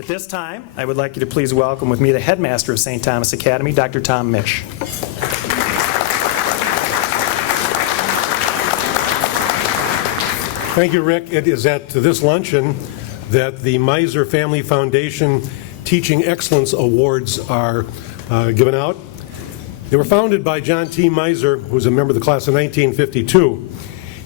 At this time, I would like you to please welcome with me the headmaster of St. Thomas Academy, Dr. Tom Misch. Thank you, Rick. It is at this luncheon that the Myser Family Foundation Teaching Excellence Awards are given out. They were founded by John T. Myser, who was a member of the class of 1952.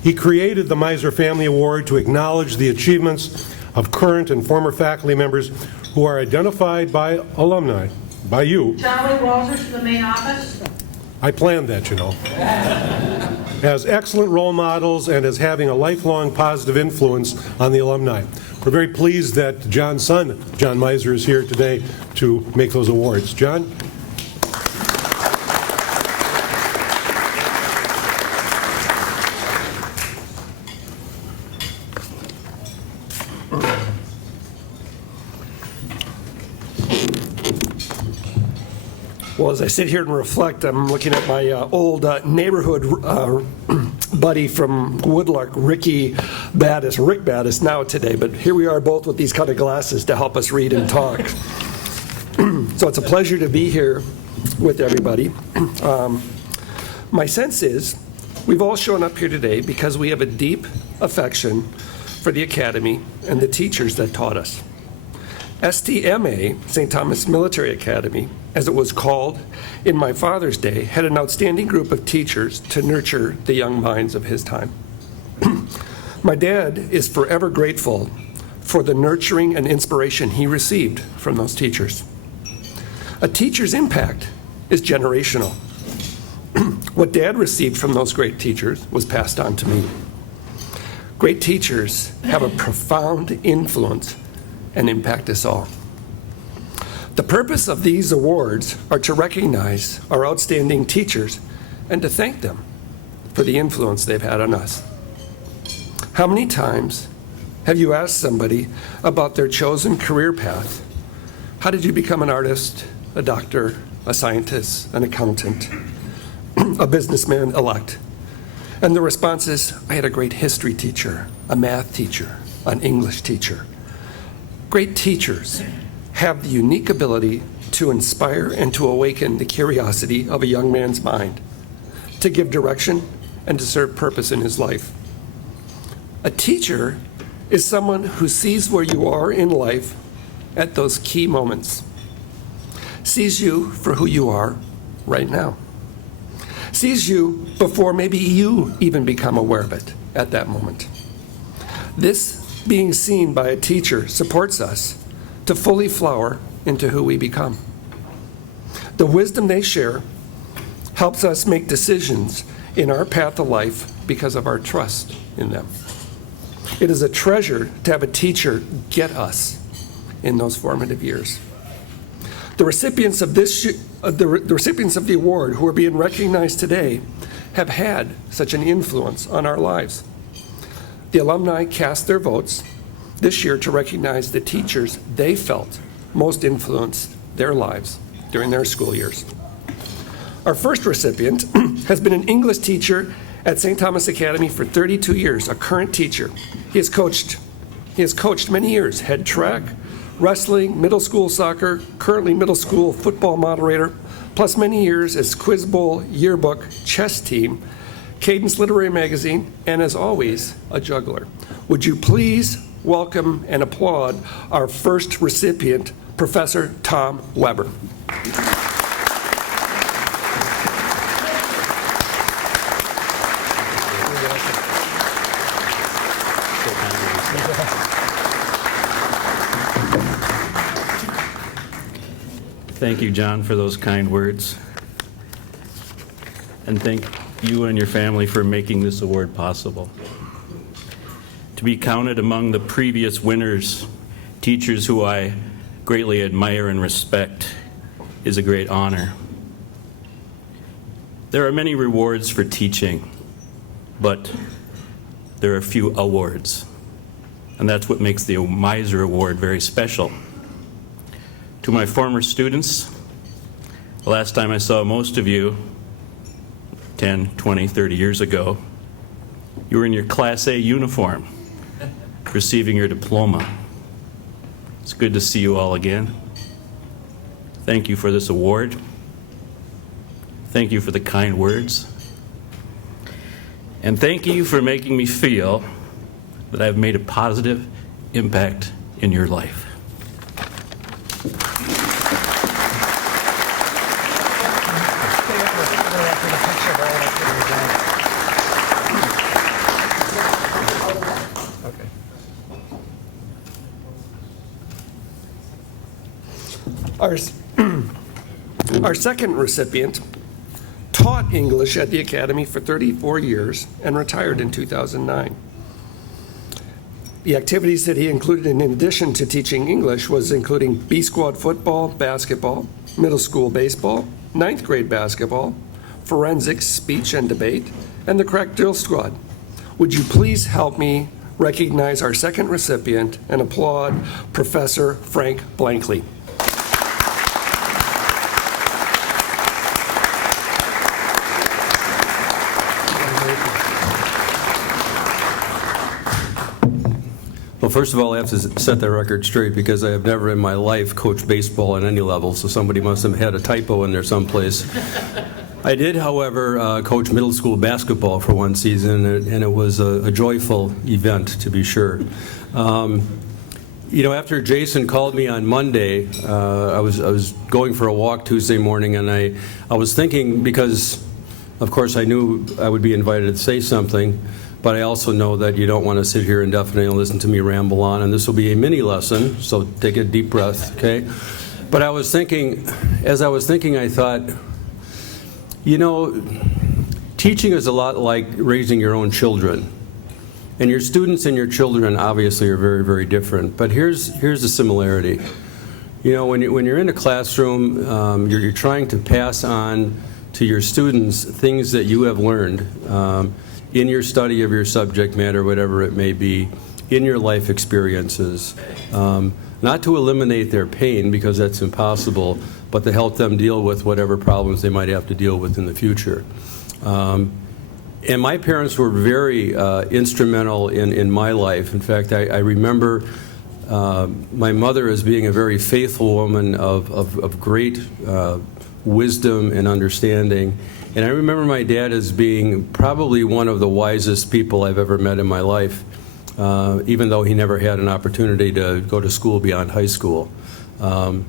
He created the Myser Family Award to acknowledge the achievements of current and former faculty members who are identified by alumni, by you. Charlie Walters from the main office. I planned that, you know. As excellent role models and as having a lifelong positive influence on the alumni. We're very pleased that John's son, John Myser, is here today to make those awards. John? Well, as I sit here and reflect, I'm looking at my old neighborhood buddy from Woodlark, Rick Battis, now today, but here we are both with these kind of glasses to help us read and talk. So it's a pleasure to be here with everybody. My sense is we've all shown up here today because we have a deep affection for the Academy and the teachers that taught us. STMA, St. Thomas Military Academy, as it was called in my father's day, had an outstanding group of teachers to nurture the young minds of his time. My dad is forever grateful for the nurturing and inspiration he received from those teachers. A teacher's impact is generational. What Dad received from those great teachers was passed on to me. Great teachers have a profound influence and impact us all. The purpose of these awards are to recognize our outstanding teachers and to thank them for the influence they've had on us. How many times have you asked somebody about their chosen career path? How did you become an artist, a doctor, a scientist, an accountant, a businessman-elect? And the response is, I had a great history teacher, a math teacher, an English teacher. Great teachers have the unique ability to inspire and to awaken the curiosity of a young man's mind, to give direction and to serve purpose in his life. A teacher is someone who sees where you are in life at those key moments, sees you for who you are right now, sees you before maybe you even become aware of it at that moment. This being seen by a teacher supports us to fully flower into who we become. The wisdom they share helps us make decisions in our path of life because of our trust in them. It is a treasure to have a teacher get us in those formative years. The recipients of the award who are being recognized today have had such an influence on our lives. The alumni cast their votes this year to recognize the teachers they felt most influenced their lives during their school years. Our first recipient has been an English teacher at St. Thomas Academy for 32 years, a current teacher. He has coached many years, head track, wrestling, middle school soccer, currently middle school football moderator, plus many years as Quiz Bowl yearbook chess team, Cadence Literary Magazine, and as always, a juggler. Would you please welcome and applaud our first recipient, Professor Tom Weber. Thank you, John, for those kind words. And thank you and your family for making this award possible. To be counted among the previous winners, teachers who I greatly admire and respect, is a great honor. There are many rewards for teaching, but there are few awards. And that's what makes the Myser Award very special. To my former students, the last time I saw most of you, 10, 20, 30 years ago, you were in your Class A uniform, receiving your diploma. It's good to see you all again. Thank you for this award. Thank you for the kind words. And thank you for making me feel that I've made a positive impact in your life. Our second recipient taught English at the Academy for 34 years and retired in 2009. The activities that he included in addition to teaching English was including B squad football, basketball, middle school baseball, ninth grade basketball, forensics, speech and debate, and the crack drill squad. Would you please help me recognize our second recipient and applaud Professor Frank Blankley. Well, first of all, I have to set the record straight because I have never in my life coached baseball at any level, so somebody must have had a typo in there someplace. I did, however, coach middle school basketball for one season, and it was a joyful event, to be sure. After Jason called me on Monday, I was going for a walk Tuesday morning, and I was thinking, because, of course, I knew I would be invited to say something, but I also know that you don't want to sit here indefinitely and listen to me ramble on, and this will be a mini lesson, so take a deep breath, okay? But I was thinking, as I was thinking, I thought, teaching is a lot like raising your own children. And your students and your children obviously are very, very different. But here's the similarity. When you're in a classroom, you're trying to pass on to your students things that you have learned in your study of your subject matter, whatever it may be, in your life experiences. Not to eliminate their pain, because that's impossible, but to help them deal with whatever problems they might have to deal with in the future. And my parents were very instrumental in my life. In fact, I remember my mother as being a very faithful woman of great wisdom and understanding. And I remember my dad as being probably one of the wisest people I've ever met in my life, even though he never had an opportunity to go to school beyond high school. And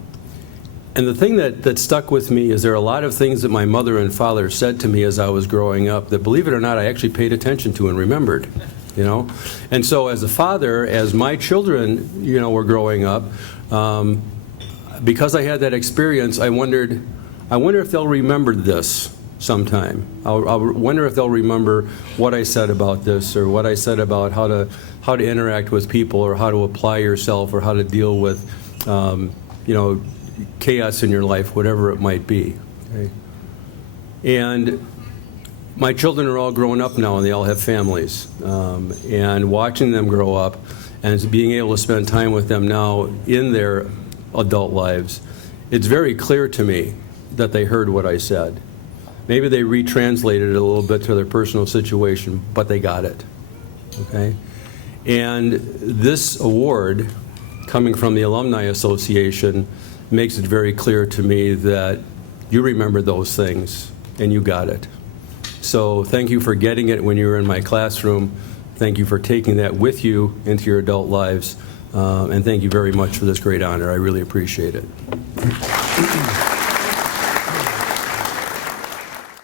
the thing that stuck with me is there are a lot of things that my mother and father said to me as I was growing up that, believe it or not, I actually paid attention to and remembered, And so as a father, as my children, were growing up, because I had that experience, I wonder if they'll remember this sometime. I'll wonder if they'll remember what I said about this, or what I said about how to interact with people, or how to apply yourself, or how to deal with, chaos in your life, whatever it might be. Okay? And my children are all grown up now, and they all have families. And watching them grow up and being able to spend time with them now in their adult lives, it's very clear to me that they heard what I said. Maybe they retranslated it a little bit to their personal situation, but they got it. Okay? And this award, coming from the Alumni Association, makes it very clear to me that you remember those things and you got it. So thank you for getting it when you were in my classroom. Thank you for taking that with you into your adult lives. And thank you very much for this great honor. I really appreciate it.